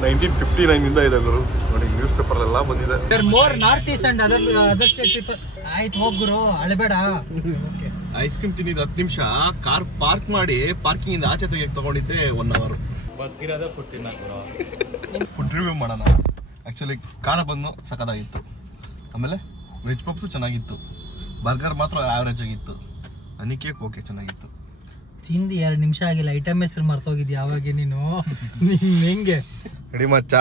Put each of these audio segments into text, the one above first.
1959 ಇಂದ ಇದೆ ಗುರು ನೋಡಿ, ನ್ಯೂಸ್ ಪೇಪರ್ ಎಲ್ಲ ಬಂದಿದೆ. More north East and other state people. ಆಯ್ತು ಹೋಗ್ ಗುರು, ಅಳಬೇಡ. ಐಸ್ ಕ್ರೀಮ್ ತಿಂದಿದ್ದು 10 ನಿಮಿಷ, ಕಾರ್ ಪಾರ್ಕ್ ಮಾಡಿ ಪಾರ್ಕಿಂಗ್ ಇಂದ ಆಚೆ ತೆಗಿಯಕ್ಕೆ ತಗೊಂಡಿದ್ದೆ 1 ಅವರ್. ಬದುಕಿರೋದೇ ಫುಡ್ ತಿನ್ನಕ್. ಫುಡ್ ರಿವ್ಯೂ ಮಾಡೋಣ. ಆಕ್ಚುಲಿ ಖಾರ ಬಂದು ಸಖತ್ತಾಗಿತ್ತು, ಆಮೇಲೆ ವೆಜ್ ಪಪ್ಸು ಚೆನ್ನಾಗಿತ್ತು, ಬರ್ಗರ್ ಮಾತ್ರ ಆವರೇಜ್ ಆಗಿತ್ತು, ಹನಿ ಕೇಕ್ ಓಕೆ ಚೆನ್ನಾಗಿತ್ತು. ತಿಂದು 2 ನಿಮಿಷ ಆಗಿಲ್ಲ, ಐಟಮ್ ಹೆಸರು ಮರ್ತೋಗಿದ್ಯಾ ಅವಾಗ ನೀನು. ಹೆಂಗೆ ನಡಿ ಮಚ್ಚ,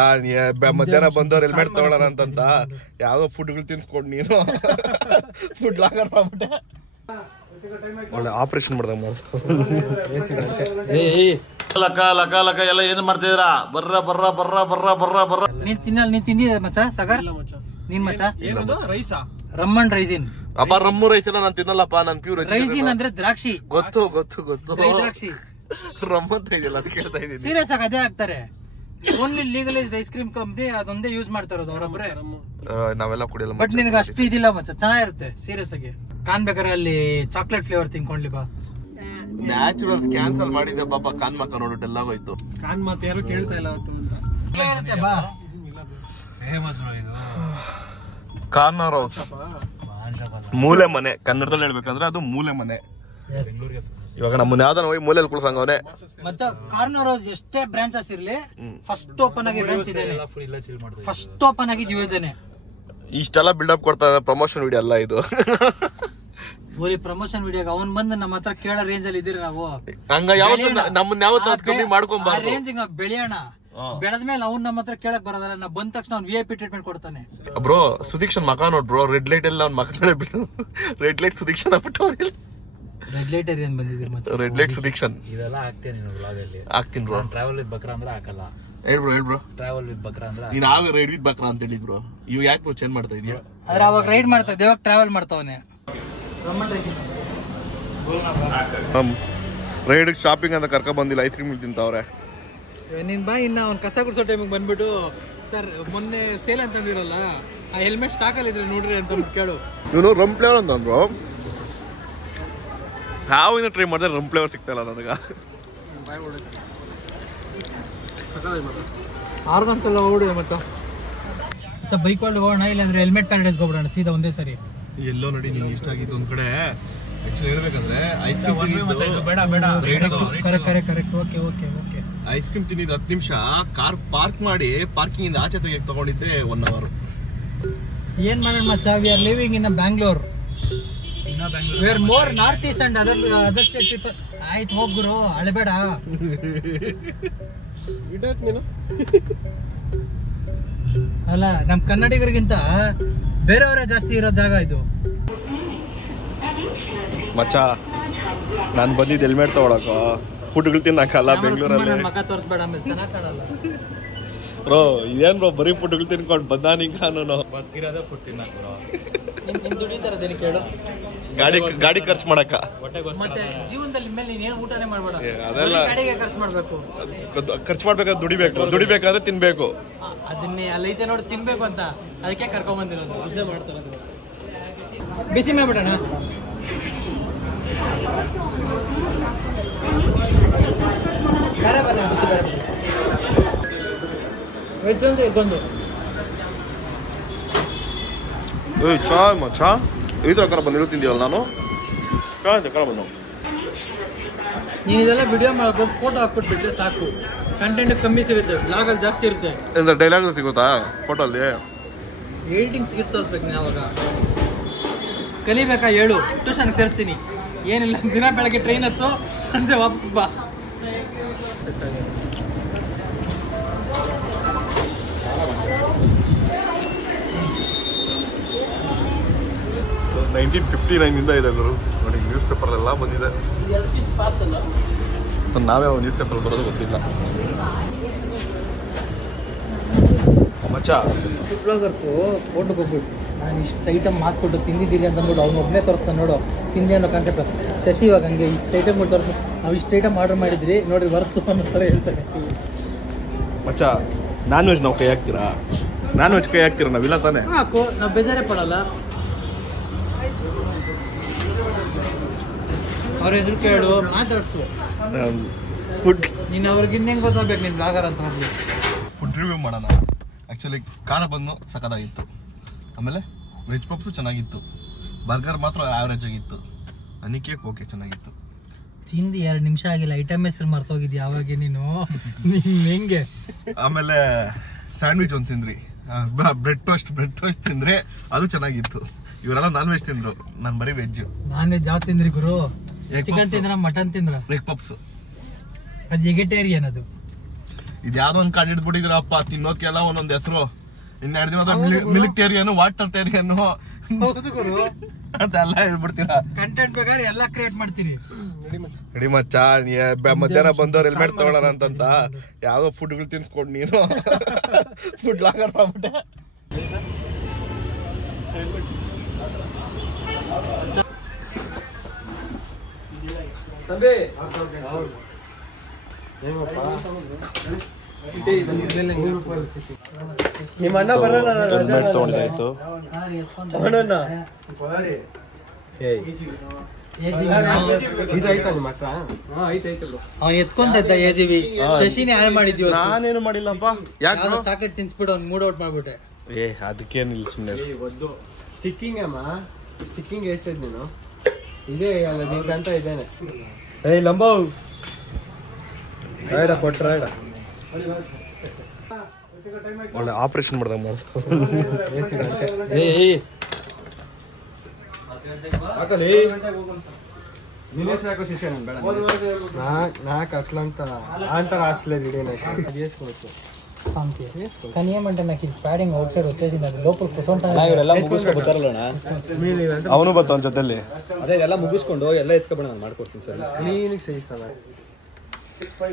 ಮಧ್ಯಾಹ್ನ ಬಂದವ್ರು ಹೆಲ್ಮೆಟ್ ತಗೊಳ್ಳೋಣ ಅಂತ ಯಾವ್ದೋ ಫುಡ್ಗಳು ತಿನ್ಸ್ಕೊಂಡು ನೀನು ಫುಡ್ ಲಾಗರ್ ಮಾಡ್ಬಿಟ್ಟೆ. ಒಳ್ಳೆ ಆಪರೇಷನ್ ಮಾಡ್ದಂಗ ಲಕ ಲಕ ಲಕ ಎಲ್ಲ ಏನ್ ಮಾಡ್ತಿದ್ದೀರಾ? ಬರ್ರ ಬರ್ರ ಬರ್ರ ಬರ್ರ ಬರ್ರ ಬರ್ರ. ನೀನ್ ತಿಂದಿದ್ದೆ ಮಚ್ಚ ಸಾಗರ್? ನೀನ್ ಮಚ್ಚ ರೈಸಾ? ರಮ್ಮನ್ ರೈಸಿನ್. ಅಪ್ಪ ರಮ್ಮು ರೈಸ್ ಎಲ್ಲ ನಾನು ತಿನ್ನಲ್ಲಪ್ಪ, ನಾನು ಪ್ಯೂರ್ ರೈಸಿನ್ ಅಂದ್ರೆ ದ್ರಾಕ್ಷಿ. ಗೊತ್ತು ಗೊತ್ತು ಗೊತ್ತು, ದ್ರಾಕ್ಷಿ ರಮ್ ಅಂತ ಇದೆಯಲ್ಲ ಅದು ಕೇಳ್ತಾ ಇದ್ದೀನಿ. ಸೀರಿಯಸ್ ಆಗಿ ಅದೇ ಹಾಕ್ತಾರೆ. Only legalised ice cream company ಅದೊಂದೇ ಯೂಸ್ ಮಾಡ್ತಾ ಇರೋದು ಅವರೊಬ್ಬರೇ. ನಾವೆಲ್ಲ ಕುಡಿಯಲ್ಲ. ಬಟ್ ನಿನಗೆ ಅಷ್ಟು ಇದಿಲ್ಲ ಮಚ್ಚ, ಚೆನ್ನಾಗಿರುತ್ತೆ ಸೀರಿಯಸ್ ಆಗಿ. ಕಾನ್ ಬೇಕಾದ್ರೆ ಅಲ್ಲಿ ಚಾಕ್ಲೇಟ್ ಫ್ಲೇವರ್ ತಿನ್ಕೊಂಡ್ಲಿ ಬಾ. ನ್ಯಾಚುರಲ್ಸ್ ಕ್ಯಾನ್ಸಲ್ ಮಾಡಿದ್ದೆ ಪಾಪ, ಕಾನ್ ಮಾಕ ನೋಡ್ಬಿಟ್ಟು ಎಲ್ಲ ಹೋಯ್ತು. ಕಾನ್ ಮಾತು ಯಾರು ಕೇಳ್ತಾ ಇಲ್ಲ ಅಂತ ಇರುತ್ತೆ ಬಾ. ಫೇಮಸ್ ಬ್ರೋ ಇದು ಕಾರ್ನರ್ ಹೌಸ್, ಮೂಲೆ ಮನೆ. ಕನ್ನಡದಲ್ಲಿ ಹೇಳ್ಬೇಕಂದ್ರೆ ಅದು ಮೂಲೆ ಮನೆ. ಇವಾಗ ನಮ್ಮನ್ನ ಯಾವ್ದಾನ ಹೋಗಿ ಮೂಲೆಯಲ್ಲಿ ಕುಳ್ಸಂಗವನೆ. ಮತ್ತೆ ಕಾರ್ನರ್ ಹೌಸ್ ಎಷ್ಟೇ ಬ್ರಾಂಚಸ್ ಇರ್ಲಿ, ಫಸ್ಟ್ ಓಪನ್ ಆಗಿ ಬ್ರಾಂಚ್ ಇದೆ, ಫಸ್ಟ್ ಓಪನ್ ಆಗಿದ್ದು ಇದೇನೆ. ಇಷ್ಟೆಲ್ಲ ಬಿಲ್ಡಪ್ ಕೊಡ್ತಾ ಇದೆ, ಪ್ರಮೋಷನ್ ವಿಡಿಯೋ ಅಲ್ಲ ಇದು. ಬರೀ ಪ್ರಮೋಷನ್ ವಿಡಿಯೋಗೆ ಅವನ್ ಬಂದು ನಮ್ಮ ಹತ್ರ ಕೇಳೋ ರೇಂಜ್ ಅಲ್ಲಿ ಇದೀರಿ ನಾವು. ಹಂಗ ಯಾವತ್ತು ನಮ್ಮನ್ನ ಯಾವತ್ತು ಕಮ್ಮಿ ಮಾಡ್ಕೊಂಬಾರ್ದು. ರೇಂಜ್ ನಾವು ಬೆಳೆಯೋಣ, ಬೆಳೆದ್ಮೇಲೆ ಅವ್ನು ನಮ್ಮ ಹತ್ರ ಕೇಳಕ್ ಬರೋದಲ್ಲ. ನಾವು ಬಂದ ತಕ್ಷಣ ಅವ್ನು VIP ಟ್ರೀಟ್ಮೆಂಟ್ ಕೊಡ್ತಾನೆ. ಬ್ರೋ ಸುದೀಕ್ಷನ್ ಮಕ ನೋಡ್ ಬ್ರೋ, ರೆಡ್ ಲೈಟ್ ಎಲ್ಲ ಅವ್ನ ಮಕ ಬಿಟ್ಟು ರೆಡ್ ಲೈಟ್ ಸುದೀಕ್ಷನ್ ಆಗ್ಬಿಟ್ಟು. ರೆಡ್ ಲೈಟ್ ಏನ್ ಬಂದಿದ್ದೀರಿ ಮತ್ತೆ? ರೆಡ್ ಲೈಟ್ ಸುದೀಕ್ಷನ್ ಇದೆಲ್ಲ ಹಾಕ್ತೇನೆ ನೀನು ಬ್ಲಾಗ್ ಅಲ್ಲಿ. ಆಗ್ತೀನಿ ಬ್ರೋ. ಟ್ರಾವೆಲ್ ವಿತ್ ಬಕ್ರಾ ಅಂದ್ರೆ ಹಾಕಲ್ಲ. ಹೇಳ್ ಬ್ರೋ ಟ್ರಾವೆಲ್ ವಿತ್ ಬಕ್ರಾ ಅಂದ್ರೆ ನೀನ್ ಆಗ ರೈಡ್ ವಿತ್ ಬಕ್ರಾ ಅಂತ ಹೇಳಿ ಬ್ರೋ. ಇವ್ ಯಾಕೆ ಬ್ರೋ ಚೇಂಜ್ ಮಾಡ್ತಾ ಇದೀಯ? ಆದ್ರೆ ಅವಾಗ ರೈಡ್ ಮಾಡ್ತಾ ಇದ್ದೆ, ಇವಾಗ ಟ್ರಾವೆಲ್ ಮಾಡ್ತಾವನೆ. ರೈಡ್ ಶಾಪಿಂಗ್ ಅಂತ ಕರ್ಕ ಬಂದಿಲ್ಲ, ಐಸ್ ಕ್ರೀಮ್ ತಿಂತಾವ್ರೆ. ನೀನ್ ಬಾ, ಇನ್ನ ಅವ್ನು ಕಸ ಗುಡ್ಸೋ ಟೈಮಿಗೆ ಬಂದ್ಬಿಟ್ಟು, ಸರ್ ಮೊನ್ನೆ ಸೇಲ್ ಅಂತಂದಿರಲ್ಲ, ಆ ಹೆಲ್ಮೆಟ್ ಸ್ಟಾಕ್ ಅಲ್ಲಿ ಇದ್ರೆ ನೋಡ್ರಿ ಅಂತ ಕೇಳು. ಇವನು ರಮ್ ಫ್ಲೇವರ್ ಅಂತ ಅಂದ್ರು. ಯಾವಿಂದ ಟ್ರೈ ಮಾಡಿದ್ರೆ ರಮ್ ಫ್ಲೇವರ್ ಸಿಗ್ತಾ ಇಲ್ಲ ನನಗ. ಆರ್ಗನ್ಸೆಲ್ಲ ಹೋಗ್ಬಿಡಿದೆ ಮತ್ತೆ ಬೈಕ್ ಒಳಗೆ ಹೋಗೋಣ, ಇಲ್ಲಾಂದ್ರೆ ಹೆಲ್ಮೆಟ್ ಪ್ಯಾರಡೈಸ್ಗೆ ಹೋಗ್ಬಿಡೋಣ ಸೀದಾ ಒಂದೇ ಸರಿ. ಎಲ್ಲೋ ನೋಡಿ ನಿಂಗೆ ಇಷ್ಟ ಆಗಿತ್ತು ಒಂದ್ ಕಡೆ. ಆಕ್ಚುಲಿ ಹೇಳ್ಬೇಕಂದ್ರೆ ಐಸ್ ಬೇಡ ಬೇಡ. Correct okay okay okay. Ice cream ತಿಂದಿದ್ದು 10 ನಿಮಿಷ, ಕಾರ್ ಪಾರ್ಕ್ ಮಾಡಿ ಪಾರ್ಕಿಂಗ್ ಇಂದ ಆಚೆ ತೆಗಿಯಕ್ಕೆ ತಗೊಂಡಿದ್ದೆ 1 ಅವರ್. ಏನ್ ಮಾಡೋಣ ಮಚ್ಚ, we are living in Bangalore. We are more north East and other state people. ಆಯ್ತು ಹೋಗ್ ಗುರು, ಅಳಬೇಡ. ಅಲ್ಲ ನಮ್ ಕನ್ನಡಿಗರಿಗಿಂತ ಬೇರೆಯವರೇ ಜಾಸ್ತಿ ಇರೋ ಜಾಗ ಇದು. ಮಚ್ಚ ನಾನು ಬಂದಿದ್ದು ಹೆಲ್ಮೆಟ್ ತಗೊಳಕ, ಫುಡ್ಗಳು ತಿನ್ನಕಲ್ಲ ಬೆಂಗಳೂರಲ್ಲಿ. ಮಗ ತೋರಿಸ್ಬೇಡ, ಆಮೇಲೆ ಚೆನ್ನಾಗ್ ಕಾಣಲ್ಲ. ಬ್ರೋ ಇದೇನ್ ಬ್ರೋ ಬರೀ ಫುಡ್ಗಳು ತಿನ್ಕೊಂಡು ಬಂದಾನೀಗ ನಾನು. ಬದುಕಿರೋದೇ ಫುಡ್ ತಿನ್ನಕ್ ಬ್ರೋ. ನಿನ್ ದುಡಿತಾರದೇನು ಕೇಳು. ಗಾಡಿ ಖರ್ಚು ಮಾಡಕ. ಮತ್ತೆ ಜೀವನದಲ್ಲಿ ಮೇಲೆ ನೀನ್ ಏನು ಊಟನೇ ಮಾಡ್ಬೇಡ, ಅದೆಲ್ಲ ಗಾಡಿಗೆ ಖರ್ಚು ಮಾಡ್ಬೇಕು. ಖರ್ಚು ಮಾಡ್ಬೇಕಾದ್ರೆ ದುಡಿಬೇಕಾದ್ರೆ ತಿನ್ಬೇಕು. ಅದನ್ನೇ ಅಲ್ಲೈತೆ ನೋಡಿ ತಿನ್ಬೇಕು ಅಂತ, ಅದಕ್ಕೆ ಕರ್ಕೊಂಡ್ ಬಂದಿರೋದು. ಅದೇ ಮಾಡ್ತಾರದು. ಬಿಸಿ ಮಾಡ್ಬಿಡೋಣ. ಬೇರೆ ಬರ ಬಿಸಿ ಬೇರೆ ಇರ್ಕೊಂಡು. ಚಾ ಮಚ್ಚ ಈ ತರ ಕರ ಬಂದಿರೋ ತಿಂದಿರಲ್ಲ ನಾನು. ಕರ ಬಂದು ನೀನು ಇದೆಲ್ಲ ವಿಡಿಯೋ ಮಾಡ್ಕೊಂಡು ಫೋಟೋ ಹಾಕ್ಬಿಟ್ಬಿಟ್ರೆ ಸಾಕು, ಕಂಟೆಂಟ್ ಕಮ್ಮಿ ಸಿಗುತ್ತೆ, ಬ್ಲಾಗಲ್ಲಿ ಜಾಸ್ತಿ ಇರುತ್ತೆ. ಡೈಲಾಗ್ ಸಿಗುತ್ತಾ ಫೋಟೋ ಅಲ್ಲಿ? ಎಡಿಟಿಂಗ್ ಸಿಗುತ್ತೆ ತೋರಿಸ್ಬೇಕು. ನೀನು ಅವಾಗ ಕಲಿಬೇಕಾ ಹೇಳು, ಟ್ಯೂಷನ್ಗೆ ಸೇರಿಸ್ತೀನಿ. ಏನಿಲ್ಲ, ದಿನ ಬೆಳಗ್ಗೆ ಟ್ರೈನ್ ಹತ್ತು, ಸಂಜೆ ವಾಪಸ್ ಬಾ. 1959 ಇಂದ ಇದೆ ಗುರು ನೋಡಿ, ನ್ಯೂಸ್ ಪೇಪರ್ ಎಲ್ಲ ಬಂದಿದೆ. ನಾವೇ ನ್ಯೂಸ್ ಪೇಪರ್ ಬರೋದು ಗೊತ್ತಿಲ್ಲ ಮಚ್ಚ. ಬ್ಲಾಗರ್ಸು ಫೋಟೋಗೆ ಹೋಗ್ಬಿಟ್ಟು ನಾನು ಇಷ್ಟು ಐಟಮ್ ಮಾಡ್ಕೊಟ್ಟು ತಿಂದಿದ್ದೀರಿ ಅಂತ ಅಂದ್ಬಿಟ್ಟು ಅವ್ನು ಒಬ್ಬನೇ ತೋರಿಸ್ತಾನೆ ನೋಡು, ತಿಂದೆ ಅನ್ನೋ ಕಾನ್ಸೆಪ್ಟ್. ಶಶಿ ಇವಾಗ ಹಂಗೆ ಇಷ್ಟು ಐಟಮ್ಗಳು ತೋರಿಸ್, ನಾವು ಇಷ್ಟು ಐಟಮ್ ಆರ್ಡರ್ ಮಾಡಿದ್ರಿ ನೋಡ್ರಿ ವರ್ತು ಅನ್ನೋ ಥರ ಹೇಳ್ತಾರೆ. ಮಚ್ಚ ನಾನ್ ವೆಜ್ ನಾವು ಕೈ ಹಾಕ್ತೀರಾ? ನಾನ್ ವೆಜ್ ಕೈ ಹಾಕ್ತೀರಾ ನಾವಿಲ್ಲ ತಾನೇ? ಹಾಕು, ನಾವು ಬೇಜಾರೇ ಪಡಲ್ಲ. ಅವ್ರ ಎದುರು ಕೇಳು, ಮಾತಾಡ್ಸು. ಫುಡ್ ನೀನು ಅವ್ರಿಗೆ ಇನ್ನೇನು ಗೊತ್ತಾಗ್ಬೇಕು ನೀನು ಬ್ಲಾಗರ್ ಅಂತ ಹೋಗ್ಲಿ. ಫುಡ್ ರಿವ್ಯೂ ಮಾಡೋಣ. ಆ್ಯಕ್ಚುಲಿ ಖಾರ ಬಂದು ಸಖತ್ತಾಗಿತ್ತು, ಆಮೇಲೆ ವೆಜ್ ಪಪ್ಸು ಚೆನ್ನಾಗಿತ್ತು, ಬರ್ಗರ್ ಮಾತ್ರ ಆವ್ರೇಜ್ ಆಗಿತ್ತು, ಹನಿ ಕೇಕ್ ಓಕೆ ಚೆನ್ನಾಗಿತ್ತು. ತಿಂದು 2 ನಿಮಿಷ ಆಗಿಲ್ಲ, ಐಟಮ್ ಹೆಸರು ಮರ್ತೋಗಿದ್ಯಾ ಅವಾಗ ನೀನು ಹೆಂಗೆ. ಆಮೇಲೆ ಸ್ಯಾಂಡ್ವಿಚ್ ಒಂದು ತಿಂದ್ರಿ, ಬ್ರೆಡ್ ಟೋಸ್ಟ್ ತಿಂದ್ರೆ ಅದು ಚೆನ್ನಾಗಿತ್ತು. ಇವರೆಲ್ಲ ನಾನ್ ವೆಜ್ ತಿಂದ್ರು, ನಾನು ಬರೀ ವೆಜ್. ನಾನ್ ವೆಜ್ ಯಾವ ತಿಂದ್ರಿ ಗುರು? ಚಿಕನ್ ತಿಂದ್ರ, ಮಟನ್ ತಿಂದ್ರ? Egg puffs. ಅದು ಎಗೆಟೇರಿಯನ್. ಅದು ಇದು ಯಾವ್ದೋ ಒಂದು ಕಂಡು ಹಿಡ್ಬಿಟ್ಟಿದ್ರಪ್ಪ, ತಿನ್ನೋದಕ್ಕೆಲ್ಲ ಒಂದೊಂದು ಹೆಸರು. 2 ದಿನ ಮಿಲಿಟೇರಿಯನ್, ವಾಟರ್ ಟೇರಿಯನ್ ಅದೆಲ್ಲ ಹೇಳ್ಬಿಡ್ತೀರಾ. ಕಂಟೆಂಟ್ ಬೇಕಾದ್ರೆ ಎಲ್ಲ ಕ್ರಿಯೇಟ್ ಮಾಡ್ತೀರಿ. ರೆಡಿ ಮಚ್ಚ, ಮಧ್ಯಾಹ್ನ ಬಂದವ್ರು ಹೆಲ್ಮೆಟ್ ತಗೊಳ್ಳೋಣ ಅಂತಂತ ಯಾವ್ದೋ ಫುಡ್ಗಳು ತಿನ್ಸ್ಕೊಂಡು ನೀನು ಫುಡ್ ಲಾಗರ್ ಮಾಡ್ಬಿಟ್ಟೆ. ನಿಮ್ಮ ಅಣ್ಣ ಬರಲ್ಲ, ಹೆಲ್ಮೆಟ್ ತಗೊಂಡಿದ್ದಾಯ್ತು. ಎತ್ಕೊಂತ ಎಜಿವಿ ಶಶಿನೇ ಹಾಳು ಮಾಡಿದ್ವಿ. ನಾನೇನು ಮಾಡಿಲ್ಲಪ್ಪ, ಯಾಕೆ ಚಾಕ್ಲೇಟ್ ತಿನ್ಸ್ಬಿಟ್ಟು ಅವ್ನು ಮೂಡ್ ಔಟ್ ಮಾಡ್ಬಿಟ್ಟೆ. ಅದಕ್ಕೇನಿಲ್ಲ ಸುಮ್ಮನೆ. ಸ್ಟಿಕ್ಕಿಂಗ್ ಅಮ್ಮ, ಸ್ಟಿಕ್ಕಿಂಗ್ ಎಷ್ಟಿದ್ ನೀನು? ಇದೇ ಅಂತ ಇದ್ದೇನೆ. ಏಯ್ ಲಂಬೋ ರಾಯ್ಡ ಕೊಟ್ಟ ರಾಯ್ಡ ಒಳ್ಳೆ ಆಪರೇಷನ್ ಮಾಡ್ದಾಗ ಮಾಡ. ಹಾಕೋ ಶಿಷ್ಯ ನಾಲ್ಕು ಅಟ್ಲಂತ అంతా రాసలేదు వేసుకోవచ్చు. కానీ ఏమంటే నాకు ఇది ప్యాడింగ్ అవుట్ సైడ్ వచ్చేసింది, అది లోపల కూర్చుంటాను. ಅವನು ಬರ್ತಾವ ಜೊತೆಲಿ. ಅದೇ ಎಲ್ಲ ಮುಗಿಸ್ಕೊಂಡು ಎಲ್ಲ ಎತ್ಕೊಬೇಡ, ನಾನು ಮಾಡ್ಕೊಡ್ತೀನಿ ಸರ್. ಕ್ಲೀನಿಗೆ ಸೇರಿಸ್ತಾನೆ.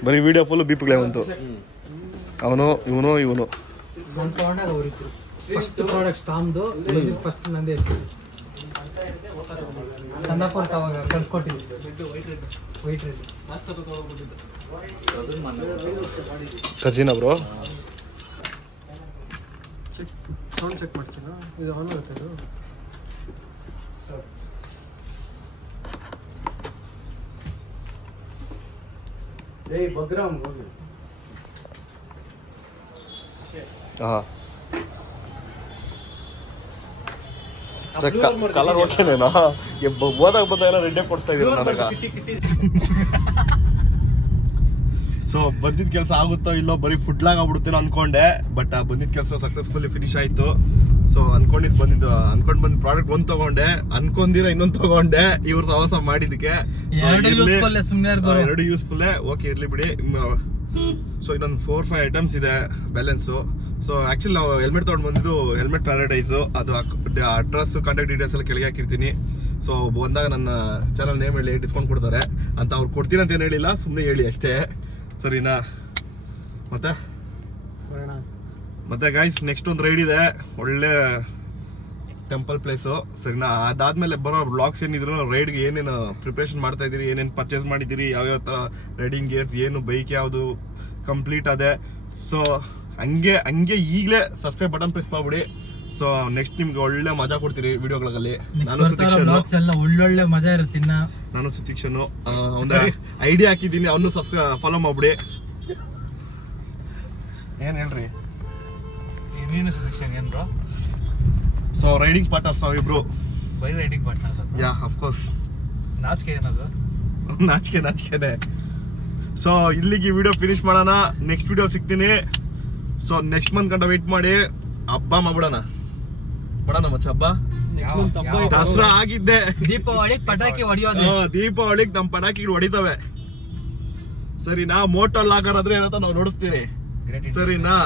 ಬರೀ ವಿಡಿಯೋ ಫುಲ್ ಬೀಪ್ಗಳೇ ಬಂತು. ಅವನು ಇವನು ನನ್ನ ತಗೊಂಡಾಗ ಅವರಿದ್ರು. ಫಸ್ಟ್ ಪ್ರಾಡಕ್ಟ್ ಟಾಮ್ದು, ಫಸ್ಟ್ ನಂದೇ ಇತ್ತು. ಸಣ್ಣಪ್ಪರ್ತ ಅವಾಗ ಕಳ್ಸ್ಕೊಟ್ಟಿದ್ದು white red cousin bro. Sound check ಮಾಡ್ತೀರಾ? ಇದು ಆನ್ ಆಗುತ್ತೆ. ಏಯ್ ಬಗ್ರಾಮ್ ಹೋಗಿ. ಕಲರ್ ಓಕೆನೇನಾ? ಓದಾಗ ಬಂದಾಗ ರೆಡ್ಡೇ ಕೊಡ್ತಾ ಇದೀರ ನನಗ. ಸೊ ಬಂದಿದ್ ಕೆಲಸ ಆಗುತ್ತೋ ಇಲ್ಲೋ, ಬರೀ ಫುಡ್ ಲಾಗ್ ಆಗ್ಬಿಡುತ್ತೇನೋ ಅನ್ಕೊಂಡೆ, ಬಟ್ ಬಂದಿದ್ ಕೆಲಸ ಸಕ್ಸಸ್ಫುಲಿ ಫಿನಿಶ್ ಆಯ್ತು. ಸೊ ಅನ್ಕೊಂಡ್ ಬಂದ್ ಪ್ರಾಡಕ್ಟ್ ಒಂದ್ ತಗೊಂಡೆ, ಅನ್ಕೊಂಡಿರ ಇನ್ನೊಂದ್ ತಗೊಂಡೆ. ಇವ್ರ ಸಹವಾಸ ಮಾಡಿದಕ್ಕೆ 2 ಯೂಸ್ಫುಲ್. ಓಕೆ ಇರ್ಲಿ ಬಿಡಿ. ಸೊ ಇನ್ನೊಂದು 4-5 ಐಟಮ್ಸ್ ಇದೆ ಬ್ಯಾಲೆನ್ಸು. ಸೊ ಆಕ್ಚುಲಿ ನಾವು ಹೆಲ್ಮೆಟ್ ತಗೊಂಡು ಬಂದಿದ್ದು ಹೆಲ್ಮೆಟ್ ಪ್ಯಾರಡೈಸು. ಅದು ಅಡ್ರೆಸ್, ಕಾಂಟ್ಯಾಕ್ಟ್ ಡೀಟೇಲ್ಸ್ ಎಲ್ಲ ಕೆಳಗೆ ಹಾಕಿರ್ತೀನಿ. ಸೊ ಬಂದಾಗ ನನ್ನ ಚಾನಲ್ ನೇಮ್ ಹೇಳಿ ಡಿಸ್ಕೌಂಟ್ ಕೊಡ್ತಾರೆ ಅಂತ. ಅವ್ರು ಕೊಡ್ತೀನಿ ಅಂತ ಏನು ಹೇಳಿಲ್ಲ, ಸುಮ್ಮನೆ ಹೇಳಿ ಅಷ್ಟೇ, ಸರಿನಾ? ಮತ್ತೆ ಗೈಸ್ ನೆಕ್ಸ್ಟ್ ಒಂದು ರೈಡ್ ಇದೆ, ಒಳ್ಳೆ ಟೆಂಪಲ್ ಪ್ಲೇಸು, ಸರಿನಾ? ಅದಾದ್ಮೇಲೆ ಬರೋ ಬ್ಲಾಗ್ಸ್ ಏನಿದ್ರು ರೈಡ್ಗೆ ಏನೇನು ಪ್ರಿಪ್ರೇಷನ್ ಮಾಡ್ತಾ ಇದ್ದೀರಿ, ಏನೇನು ಪರ್ಚೇಸ್ ಮಾಡಿದ್ದೀರಿ, ಯಾವ್ಯಾವ ಥರ ರೈಡಿಂಗ್ ಗೇರ್ಸ್, ಏನು ಬೈಕ್ ಯಾವುದು ಕಂಪ್ಲೀಟ್ ಅದೇ. ಸೊ ಹಂಗೆ ಈಗಲೇ ಸಬ್ಸ್ಕ್ರೈಬ್ ಬಟನ್ ಪ್ರೆಸ್ ಮಾಡ್ಬಿಡಿ. ಸೊ ನೆಕ್ಸ್ಟ್ ನಿಮ್ಗೆ ಒಳ್ಳೆ ಮಜಾ ಕೊಡ್ತೀರಿ ವಿಡಿಯೋಗಳಲ್ಲಿ. ನಾನು ಒಳ್ಳೊಳ್ಳೆ ಮಜಾ ಇರುತ್ತೆ. ನಾನು ಸುತೀಕ್ಷನು ಒಂದು ಐಡಿಯಾ ಹಾಕಿದ್ದೀನಿ, ಅವನು ಫಾಲೋ ಮಾಡ್ಬಿಡಿ. ಏನ್ ಹೇಳ್ರಿ? ಸೊ ರೈಡಿಂಗ್ ಪಾರ್ಟ್ನರ್ಸ್ ನಾವಿಬ್ರು. Riding partners? Yeah of course. ನಾಚಿಕೆ ಏನದು? ನಾಚಿಕೆನೆ. ಸೊ ಇಲ್ಲಿಗೆ ವಿಡಿಯೋ ಫಿನಿಶ್ ಮಾಡೋಣ, ನೆಕ್ಸ್ಟ್ ವಿಡಿಯೋ ಸಿಗ್ತೀನಿ. ಸೊ ನೆಕ್ಸ್ಟ್ ಮಂತ್ ಗಂಟ ವೇಟ್ ಮಾಡಿ, ಹಬ್ಬ ಮಾಡ್ಬಿಡೋಣ ಮಚ್ಚ. ಹಬ್ಬ ದಸರಾ ಆಗಿದ್ದೆ, ದೀಪಾವಳಿಗೆ ಪಟಾಕಿ ಹೊಡಿಯೋದು. ದೀಪಾವಳಿಗೆ ನಮ್ ಪಟಾಕಿ ಹೊಡಿತವೆ, ಸರಿನಾ? ಮೋಟೋ ಲಾಗರ್ ಆದ್ರೆ ಏನಂತ ನಾವು ನೋಡಿಸ್ತೀರಿ, ಸರಿನಾ?